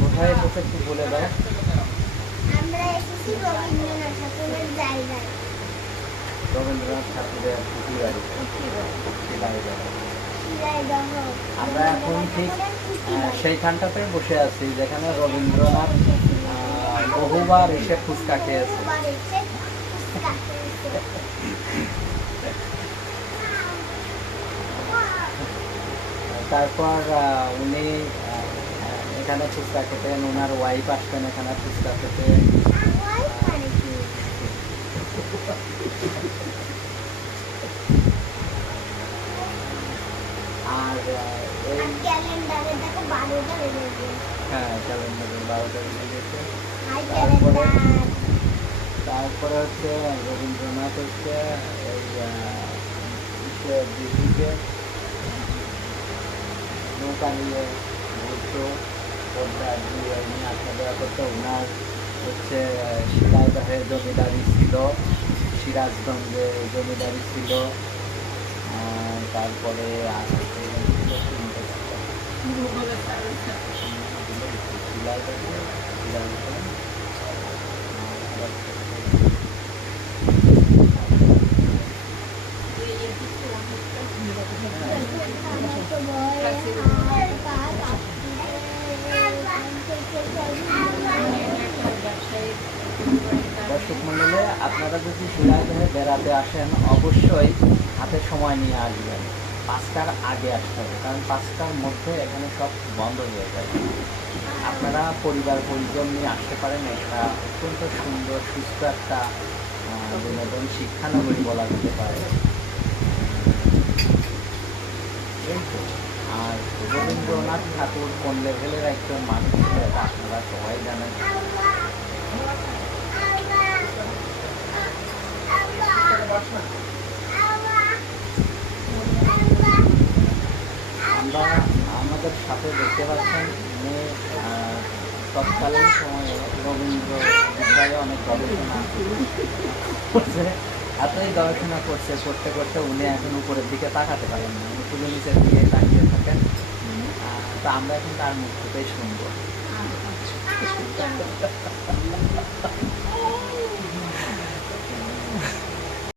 কোথায় এসেছে একটু বলে দাও। আমরা এসেছি রবীন্দ্রনাথ ঠাকুরের জায়গায়। রবীন্দ্রনাথ ঠাকুরের আমরা এখন ঠিক সেইখানটাতে বসে আছি যেখানে রবীন্দ্রনাথ বহুবার এসে ফুচকা খেয়েছে। তারপর উনি এখানে ফুচকা খেতেন, ওনার ওয়াইফ আসতেন এখানে ফুচকা খেতে। আর এই ক্যালেন্ডারে দেখো 12টা বেজে গেছে। হ্যাঁ, ক্যালেন্ডারে 12টা বেজে গেছে। High calendar. তারপরে হচ্ছে রবীন্দ্রনাথ হচ্ছে এই দিল্লিতে নৌকা নিয়ে ঘুরতো, পদ্মা দিয়ে নিয়ে আসা যাওয়া করতো। ওনার হচ্ছে শিলাইদহে জমিদারি ছিল, সিরাজগঞ্জে জমিদারি ছিল। তারপরে আর হচ্ছে দর্শক মণ্ডলে, আপনারা যদি শিলাইদহে বেড়াতে আসেন অবশ্যই হাতে সময় নিয়ে আসবেন। 5টার আগে আসতে হবে, কারণ 5টার মধ্যে এখানে সব বন্ধ হয়ে যায়। আপনারা পরিবার পরিজন নিয়ে আসতে পারেন। এটা অত্যন্ত সুন্দর সুস্থ একটা বিনোদন শিক্ষানগরী বলা যেতে পারে। এই তো। আর রবীন্দ্রনাথ ঠাকুর কোন লেভেলের একজন মানুষ ছিল এটা আপনারা সবাই জানেন। আমরা আমাদের সাথে দেখতে পাচ্ছেন উনি তৎকালীন সময়ে রবীন্দ্র বিষয়ে অনেক গবেষণা করছে। এতই গবেষণা করতে করতে উনি এখন উপরের দিকে তাকাতে পারেন না, উনি শুধু নিচের দিকে তাকিয়ে থাকেন। তো আমরা এখন তার মুখ থেকেই শুনবো।